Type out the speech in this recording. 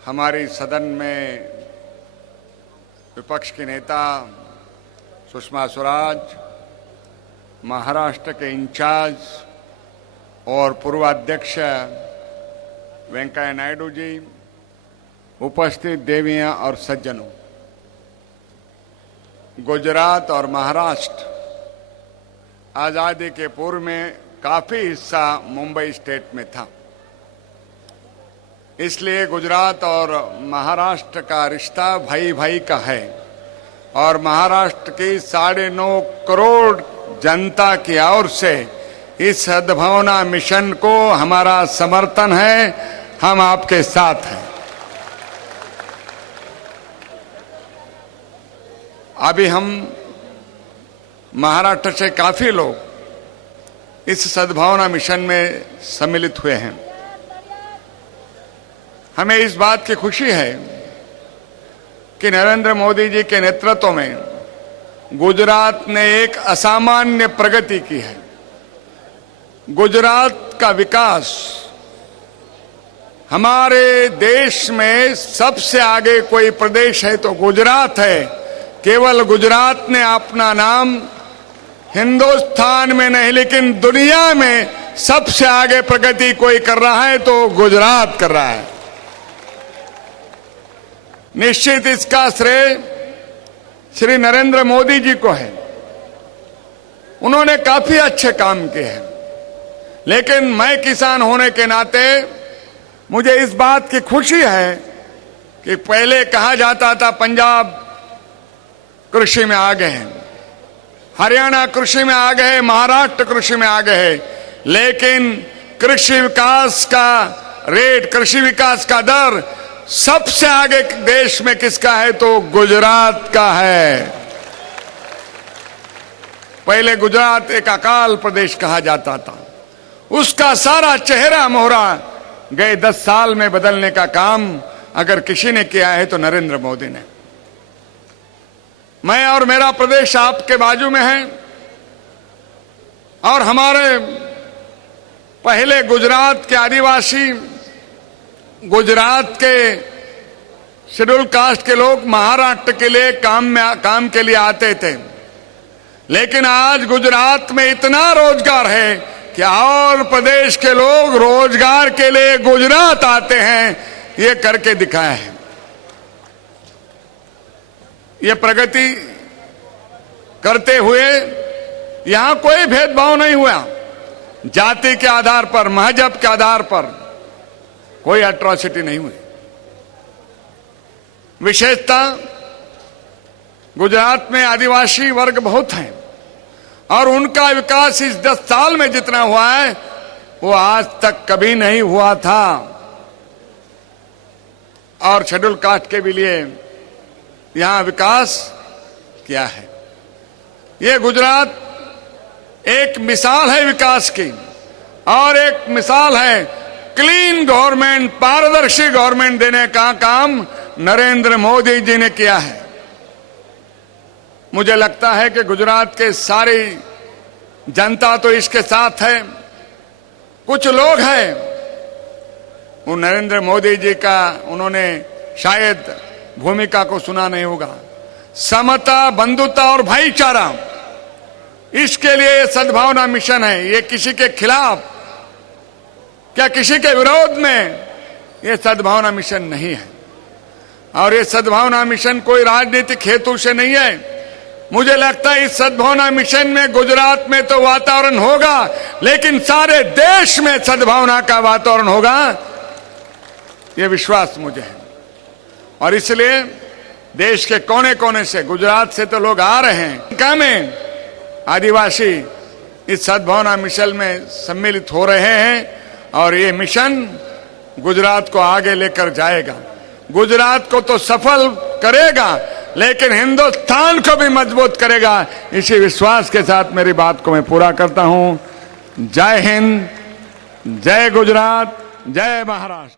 हमारी सदन में विपक्ष के नेता सुषमा स्वराज, महाराष्ट्र के इंचार्ज और पूर्व अध्यक्ष वेंकैया नायडू जी, उपस्थित देवियां और सज्जनों, गुजरात और महाराष्ट्र आजादी के पूर्व में काफी हिस्सा मुंबई स्टेट में था। इसलिए गुजरात और महाराष्ट्र का रिश्ता भाई भाई का है और महाराष्ट्र की 9.5 करोड़ जनता की ओर से इस सद्भावना मिशन को हमारा समर्थन है। हम आपके साथ हैं। अभी हम महाराष्ट्र से काफी लोग इस सद्भावना मिशन में सम्मिलित हुए हैं। हमें इस बात की खुशी है कि नरेंद्र मोदी जी के नेतृत्व में गुजरात ने एक असामान्य प्रगति की है। गुजरात का विकास हमारे देश में सबसे आगे कोई प्रदेश है तो गुजरात है। केवल गुजरात ने अपना नाम हिंदुस्तान में नहीं लेकिन दुनिया में सबसे आगे प्रगति कोई कर रहा है तो गुजरात कर रहा है। निश्चित इसका श्रेय श्री नरेंद्र मोदी जी को है। उन्होंने काफी अच्छे काम किए हैं, लेकिन मैं किसान होने के नाते मुझे इस बात की खुशी है कि पहले कहा जाता था पंजाब कृषि में आगे है, हरियाणा कृषि में आगे है, महाराष्ट्र कृषि में आगे है, लेकिन कृषि विकास का रेट, कृषि विकास का दर सबसे आगे देश में किसका है तो गुजरात का है। पहले गुजरात एक अकाल प्रदेश कहा जाता था। उसका सारा चेहरा मोहरा गए 10 साल में बदलने का काम अगर किसी ने किया है तो नरेंद्र मोदी ने। मैं और मेरा प्रदेश आपके बाजू में है और हमारे पहले गुजरात के आदिवासी, गुजरात के शेड्यूल कास्ट के लोग महाराष्ट्र के लिए काम के लिए आते थे, लेकिन आज गुजरात में इतना रोजगार है कि और प्रदेश के लोग रोजगार के लिए गुजरात आते हैं। ये करके दिखाया है। ये प्रगति करते हुए यहां कोई भेदभाव नहीं हुआ। जाति के आधार पर, मजहब के आधार पर कोई एट्रॉसिटी नहीं हुई। विशेषता गुजरात में आदिवासी वर्ग बहुत हैं और उनका विकास इस 10 साल में जितना हुआ है वो आज तक कभी नहीं हुआ था। और शेड्यूल कास्ट के भी लिए यहां विकास किया है। ये गुजरात एक मिसाल है विकास की और एक मिसाल है क्लीन गवर्नमेंट, पारदर्शी गवर्नमेंट देने का काम नरेंद्र मोदी जी ने किया है। मुझे लगता है कि गुजरात के सारी जनता तो इसके साथ है। कुछ लोग हैं वो नरेंद्र मोदी जी का उन्होंने शायद भूमिका को सुना नहीं होगा। समता, बंधुता और भाईचारा, इसके लिए सद्भावना मिशन है। ये किसी के खिलाफ, क्या किसी के विरोध में ये सद्भावना मिशन नहीं है। और ये सद्भावना मिशन कोई राजनीतिक हेतु से नहीं है। मुझे लगता है इस सद्भावना मिशन में गुजरात में तो वातावरण होगा, लेकिन सारे देश में सद्भावना का वातावरण होगा, ये विश्वास मुझे है। और इसलिए देश के कोने कोने से, गुजरात से तो लोग आ रहे हैं, क्या में आदिवासी इस सद्भावना मिशन में सम्मिलित हो रहे हैं और ये मिशन गुजरात को आगे लेकर जाएगा। गुजरात को तो सफल करेगा, लेकिन हिंदुस्तान को भी मजबूत करेगा। इसी विश्वास के साथ मेरी बात को मैं पूरा करता हूं। जय हिंद, जय गुजरात, जय महाराष्ट्र।